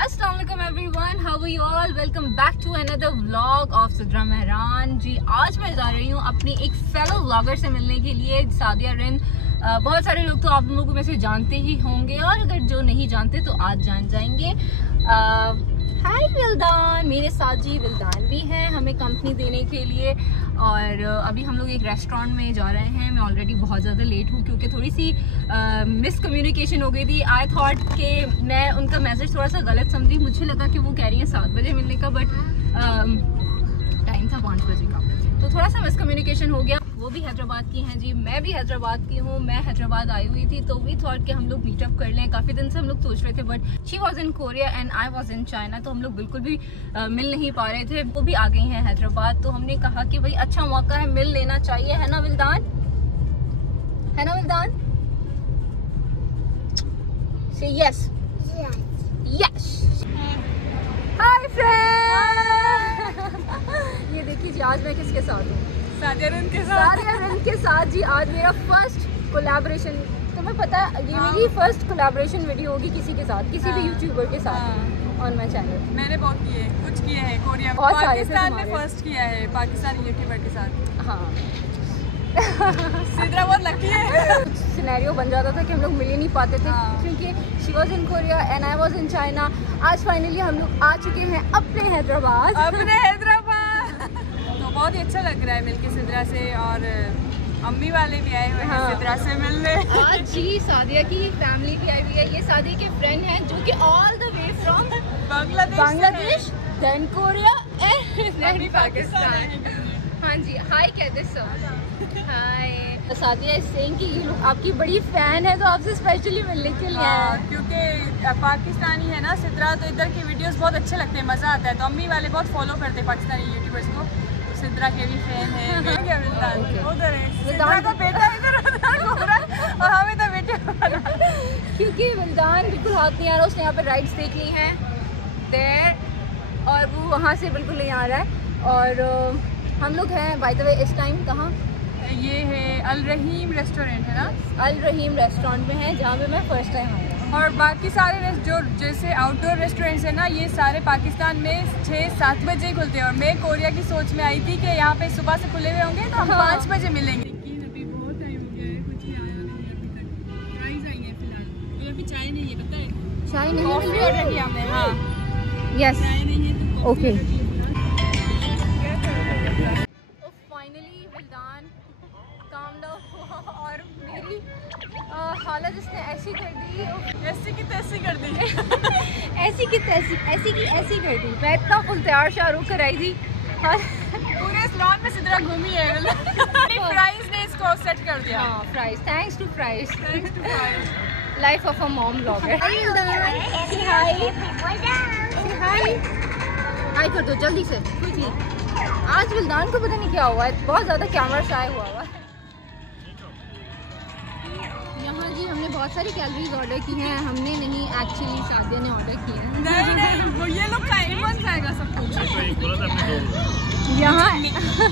अस्सलाम वालेकुम everyone, how are you all? Welcome back to another vlog of Sidra Mehran ji. आज मैं जा रही हूँ अपनी एक फेलो व्लॉगर से मिलने के लिए, सादिया रिन। बहुत सारे लोग तो आप लोगों में से जानते ही होंगे और अगर जो नहीं जानते तो आज जान जाएंगे। हाय विल्दान, मेरे साथ जी विल्दान भी हैं हमें कंपनी देने के लिए। और अभी हम लोग एक रेस्टोरेंट में जा रहे हैं। मैं ऑलरेडी बहुत ज़्यादा लेट हूँ क्योंकि थोड़ी सी मिसकम्युनिकेशन हो गई थी। आई थॉट कि मैं उनका मैसेज थोड़ा सा गलत समझी। मुझे लगा कि वो कह रही हैं 7 बजे मिलने का, बट टाइम था 5 बजे का, तो थोड़ा सा मिसकम्युनिकेशन हो गया। वो भी हैदराबाद की हैं जी, मैं भी हैदराबाद की हूँ। मैं हैदराबाद आई हुई थी तो वी थॉट कि हम लोग मीटअप कर लें। काफ़ी दिन से हम लोग सोच रहे थे, but she was in Korea and I was in China, तो हम लोग बिल्कुल भी मिल नहीं पा रहे थे। वो भी आ गई हैं हैदराबाद, तो हमने कहा कि भाई अच्छा मौका है, मिल लेना चाहिए, है ना विल्दान? है ना विल्दान? से यस यस। हाय फ्रेंड, ये देखिए जी आज मैं किसके साथ हूँ? सादिया रिन के साथ जी। आज मेरा फर्स्ट कोलैबोरेशन, तुम्हें पता है ये मेरी फर्स्ट कोलैबोरेशन वीडियो होगी किसी के साथ, किसी भी यूट्यूबर के साथ ऑन माय चैनल। मैंने बहुत किए, कुछ किए हैं कोरिया में, पाकिस्तान में फर्स्ट किया है पाकिस्तानी यूट्यूबर के साथ। हाँ सिद्रा बहुत लकी है। सिनेरियो बन जाता था कि हम लोग मिल ही नहीं पाते थे क्योंकि she was in Korea and I was in China. आज फाइनली हम लोग आ चुके हैं अपने हैदराबाद। तो बहुत ही अच्छा लग रहा है मिलके सिद्रा से, और अम्मी वाले भी आए हुए हैं सिद्रा से मिलने। आज जी सादिया की फैमिली भी आई हुई है। ये सादिया के फ्रेंड हैं जो कि all the way from Bangladesh, then Korea and Pakistan. हाँ जी, हाय कहते सो। हाय। सादिया इज सेइंग कि ये लोग आपकी बड़ी फैन है तो आपसे स्पेशली मिलने के लिए आए हैं। क्योंकि पाकिस्तानी है ना सिद्रा, तो इधर की वीडियोस बहुत अच्छे लगते हैं, मजा आता है। तो अम्मी वाले बहुत फॉलो करते हैं पाकिस्तानी यूट्यूबर्स को, सिद्रा के भी फैन है। उधर है सिद्रा का बेटा, इधर और हम इधर बेटे। क्योंकि विल्दान बिल्कुल हाथ नहीं आ रहा, उसने यहाँ पे राइड्स देख ली हैं देर, और वो वहाँ से बिल्कुल नहीं आ रहा है। और हम लोग हैं बाय द वे इस टाइम कहाँ? ये है अल रहीम रेस्टोरेंट है ना, अल रहीम रेस्टोरेंट में है जहाँ पे मैं फर्स्ट टाइम आई हूँ। और बाकी सारे जो जैसे आउटडोर रेस्टोरेंट्स है ना, ये सारे पाकिस्तान में 6-7 बजे खुलते हैं। और मैं कोरिया की सोच में आई थी कि यहाँ पे सुबह से खुले हुए होंगे तो हम 5 बजे मिलेंगे। लेकिन अभी बहुत टाइम हो गया है, कुछ नहीं आया नहीं अभी तक। प्राइस आई है फिलहाल, तो अभी चाय नहीं है, पता है? चाय नहीं ऑर्डर किया हमने। हाँ यस चाय नहीं है तो ओके। फाइनली विल्दान काम डाउन हुआ और मेरी हालत इसने ऐसी कर दी, ऐसी की तैसी कर दी। ऐसी की तैसी, ऐसी की ऐसी कर दी। मैं इतना फुल तैयार शाहरुख कर आई थी। पूरे सैलून में सिद्रा घूमी है। प्राइस ने इसको सेट कर दिया। हाँ price, thanks to price, thanks to price. Life of a mom blogger. Hi कर दो जल्दी से क्विकली। आज विल्दान को पता नहीं क्या हुआ है, बहुत ज़्यादा कैमरा शाय हुआ है। यहाँ जी हमने बहुत सारी कैलोरीज ऑर्डर की हैं। हमने नहीं, एक्चुअली सादिया ने ऑर्डर किए हैं। नहीं वो ये लोग कौन खाएगा सब कुछ। यहाँ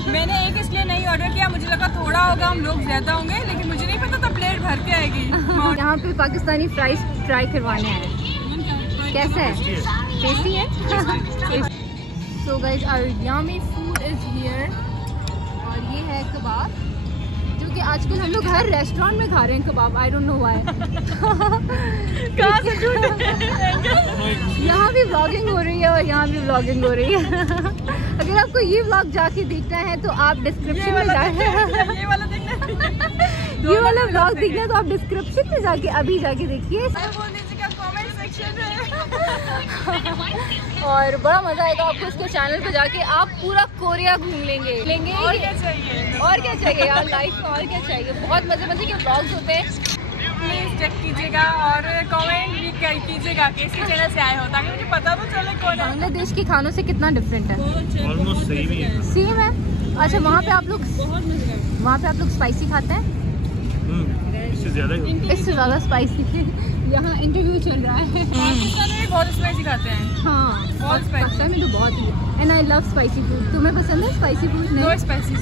मैंने एक इसलिए नहीं ऑर्डर किया, मुझे लगा थोड़ा होगा, हम लोग ज्यादा होंगे, लेकिन मुझे नहीं पता था प्लेट भर के आएगी। यहाँ पे पाकिस्तानी फ्राइज ट्राई करवाने आए। कैसा है? टेस्टी है? So guys, our yummy food is here। और ये है कबाब, जो कि आजकल हम लोग हर रेस्टोरेंट में खा रहे हैं कबाब। I don't know why। कहाँ से झूठ? यहाँ भी व्लॉगिंग हो रही है और यहाँ भी व्लॉगिंग हो रही है। अगर आपको ये व्लॉग जाके देखना है तो आप डिस्क्रिप्शन में जाके ये वाला देखना, ये वाला व्लॉग देखना है तो आप डिस्क्रिप्शन में जाके अभी जाके देखिए। कमेंट सेक्शन है। और बड़ा मजा आएगा आपको इसको चैनल पे जाके। आप पूरा कोरिया घूम लेंगे। और क्या चाहिए? और क्या चाहिए यार लाइफ में, और क्या चाहिए? बहुत मजे के व्लॉग्स होते हैं। प्लीज चेक कीजिएगा और कमेंट भी कीजिएगा कि इसी चैनल से आए हो, ताकि मुझे पता तो चले कौन है। बांग्लादेश के खानों से कितना डिफरेंट है? ऑलमोस्ट सेम ही है। सेम है? अच्छा वहाँ पे आप लोग स्पाइसी खाते हैं? इससे ज़्यादा स्पाइसी। यहाँ इंटरव्यू चल रहा है। पाकिस्तान में बहुत स्पाइसी खाते हैं। हाँ बहुत स्पाइसी में तो बहुत ही। And I love spicy food. तुम्हें पसंद है स्पाइसी फूड? No spicy.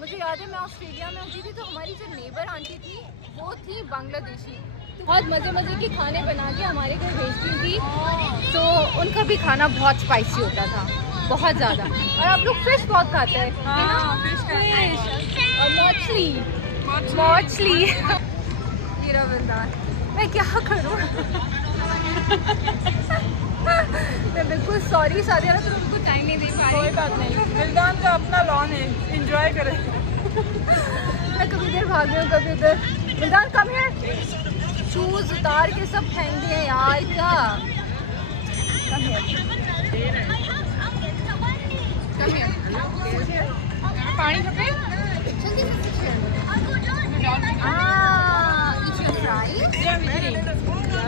मुझे याद है मैं ऑस्ट्रेलिया में होती थी तो हमारी जो नेबर आंटी थी वो थी बांग्लादेशी। बहुत मजे के खाने बना के हमारे घर भेजती थी। उनका भी खाना बहुत स्पाइसी होता था, बहुत ज़्यादा। और आप लोग फिश बहुत खाते हैं, फिश और मछली। मेरा विल्दान, मैं क्या करूँ? मैं बिल्कुल सॉरी सादिया, तो तुमको टाइम नहीं दे पा रही। कोई बात नहीं, विल्दान का अपना लॉन है, एंजॉय करें। मैं कभी इधर भाग रही हूँ, कभी उधर। विल्दान कम है, शूज उतार के सब फेंक दिए यार, क्या? पानी खपे?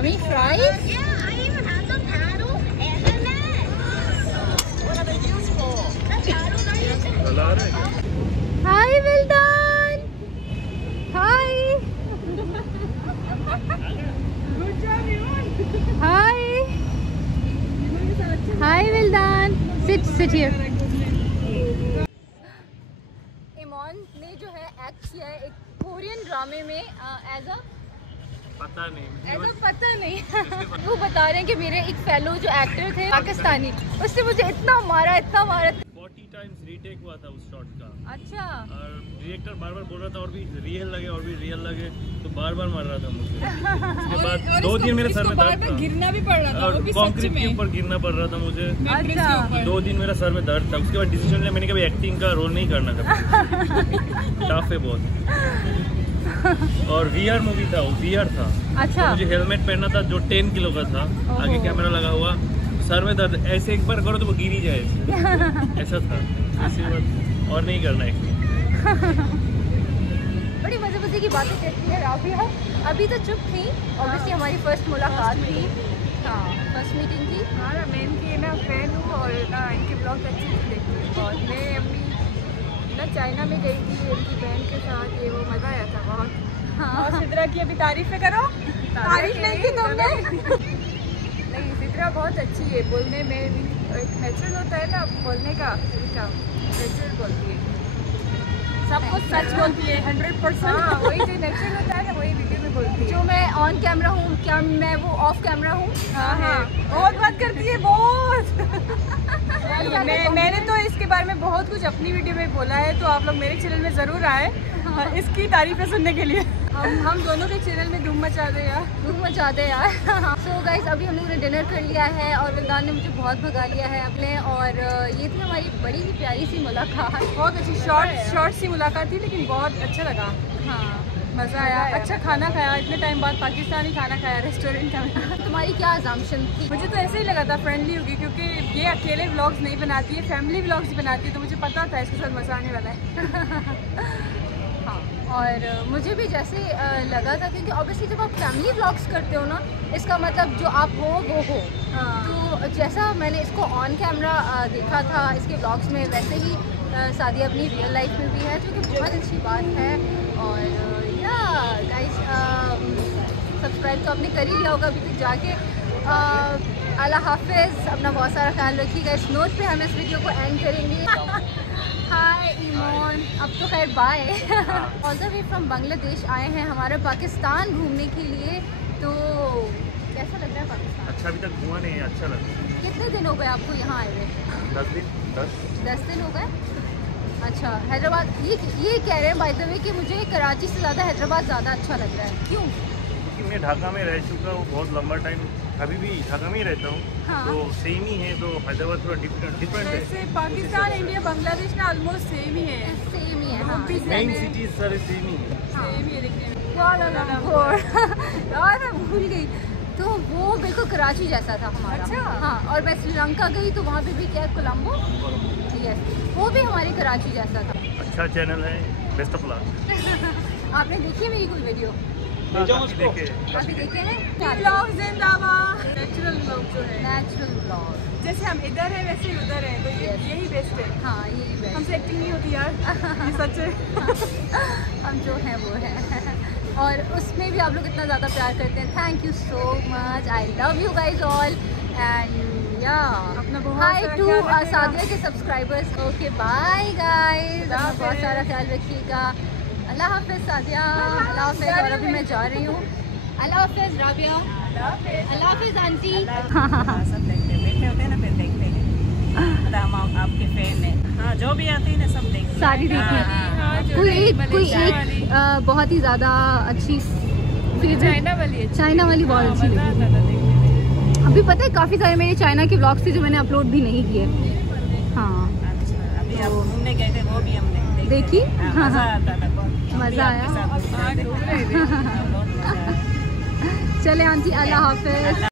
Yummy fries? Hi Vildan. Hi. Hi. Hi Vildan. Sit here. Imon ने जो है एक्ट किया है एक कोरियन ड्रामे में एज अ पता नहीं वो बता रहे हैं कि मेरे एक फेलो जो एक्टर थे पाकिस्तानी, उसने मुझे इतना मारा 40 टाइम्स रीटेक हुआ था उस शॉट का। अच्छा। और डायरेक्टर बार बोल रहा था और भी रियल लगे, तो बार मार रहा था मुझे। उसके बाद 2 दिन मेरे सर में दर्द था, गिरना भी पड़ रहा था, वो भी कंक्रीट के ऊपर गिरना पड़ रहा था मुझे। अच्छा। 2 दिन मेरा सर में दर्द था। उसके बाद डिसीजन लिया मैंने, कभी एक्टिंग का रोल नहीं करना था। टफ है बहुत। और VR मूवी था, वो VR था। अच्छा। तो मुझे हेलमेट पहनना था जो 10 किलो का था, आगे कैमरा लगा हुआ, सर में दर्द, ऐसे एक बार करो तो वो गिर ही जाए। ऐसा था, ऐसी बात और नहीं करना है। बड़ी मजे की बातें कहती है राबिया। अभी तो चुप थी, ऑब्वियसली हमारी फर्स्ट मुलाकात थी, हाँ फर्स्ट मीटिंग थी। हाँ, मैं इनकी ना फैन हूँ और ना इनके ब्लॉग अच्छे से देखती हूँ। और मैं अपनी ना चाइना में गई थी इनकी बहन के साथ, ये वो मज़ा आया था बहुत। हाँ। और सिद्रा की अभी तारीफ़ें करो। तारीफ नहीं की तुमने? नहीं, सिद्रा बहुत अच्छी है बोलने में, एक नेचुरल होता है ना बोलने का तरीका, नेचुरल बोलती है, सब कुछ सच बोलती है 100%। हाँ, वही जो नेचुरल होता है ना वही वीडियो में बोलती है। जो मैं ऑन कैमरा हूँ, क्या मैं वो ऑफ कैमरा हूँ? हाँ, बहुत बात करती है, बहुत। मैंने तो इसके बारे में बहुत कुछ अपनी वीडियो में बोला है, तो आप लोग मेरे चैनल में ज़रूर आए इसकी तारीफ़ें सुनने के लिए। हम दोनों के चैनल में धूम मचा दे यार। सो गाइस, अभी हम लोगों ने डिनर कर लिया है और विल्दान ने मुझे बहुत भगा लिया है अपने, और ये थी हमारी बड़ी ही प्यारी सी मुलाकात। बहुत अच्छी शॉर्ट सी मुलाकात थी, लेकिन बहुत अच्छा लगा। हाँ, मज़ा आया, अच्छा खाना खाया, इतने टाइम बाद पाकिस्तानी खाना खाया रेस्टोरेंट का। तुम्हारी क्या अजम्पशन थी? मुझे तो ऐसे ही लगा था फ्रेंडली होगी, क्योंकि ये अकेले व्लॉग्स नहीं बनाती है, फैमिली व्लॉग्स भी बनाती है, तो मुझे पता था इसके साथ मज़ा आने वाला है। हाँ, और मुझे भी जैसे लगा था, क्योंकि ऑब्वियसली जब आप फैमिली व्लॉग्स करते हो ना, इसका मतलब जो आप हो वो हो। तो जैसा मैंने इसको ऑन कैमरा देखा था इसके व्लॉग्स में, वैसे ही सादिया अपनी रियल लाइफ में भी है, जो कि बहुत अच्छी बात है। और या गाइस, सब्सक्राइब तो आपने कर ही लिया होगा अभी तक जाके। अल्लाह हाफिज़, अपना बहुत सारा ख्याल रखिएगा। इस नोट पे हम इस वीडियो को एंड करेंगे। हाय ईमोन, अब तो खैर bye. All the way from Bangladesh आए हैं हमारे पाकिस्तान घूमने के लिए, तो कैसा लग रहा है पाकिस्तान? अच्छा, अभी तक घुमा नहीं है, अच्छा लग रहा है। कितने दिन हो गए आपको यहाँ आए हुए? 10 दिन हो गए। अच्छा, हैदराबाद, ये कह रहे हैं बाय द वे कि मुझे कराची से ज़्यादा हैदराबाद ज़्यादा अच्छा लग रहा है, क्यों? क्योंकि मैं ढाका में रह चुका हूँ बहुत लंबा टाइम, अभी भी ढाका में ही रहता हूँ। हाँ। तो सेम ही है, तो हैदराबाद थोड़ा डिफरेंट है। वैसे पाकिस्तान, इंडिया, बांग्लादेश ना ऑलमोस्ट सेम ही है। सेम ही है, हाँ। मेन सिटीज सारे सेम ही है। सेम ही है दिखने में। यार मैं भूल गई, तो वो बिल्कुल कराची जैसा था हमारा। अच्छा। हाँ, और मैं श्रीलंका गई तो वहाँ पे भी क्या, कोलंबो, यस, वो भी हमारे कराची जैसा था। अच्छा चैनल है, बेस्ट ऑफ लक। आपने देखी है मेरी कोई वीडियो? देखे अभी देखे हैं? व्लॉग जिंदाबाद, नेचुरल व्लॉग जो है, नेचुरल व्लॉग, जैसे हम इधर है वैसे ही उधर है, तो यही बेस्ट है। हाँ यही बेस्ट। हमसे एक्टिंग नहीं होती यार, ये सच है। हम जो हैं वो हैं। और उसमें भी आप लोग इतना ज़्यादा प्यार करते हैं, thank you so much, I love you guys all, and या हाय टू सादिया के सब्सक्राइबर्स। ओके बाय गाइज, बहुत सारा ख्याल रखिएगा। अल्लाह हाफिज़ सादिया, अल्लाह हाफिज़। और अभी मैं जा रही हूँ अल्लाह हाफिज राबिया, अल्लाह हाफिज आंटी। सब देखते हैं, बैठे होते हैं ना फिर देखते हैं। हम आपके फैन हैं। हाँ, जो भी आती है ना सब देखते हैं। सारी देखी है। कोई एक बहुत ही ज़्यादा अच्छी चाइना वाली बहुत अच्छी लगी। अभी पता है काफ़ी सारे मेरे चाइना के व्लॉग्स थे जो मैंने अपलोड भी नहीं किए। हाँ, अच्छा, अभी आप घूमने गए थे वो भी हमने देखी। मजा आता था, मज़ा आया। बहुत मजा आया। चले आंटी, अल्लाह हाफिज।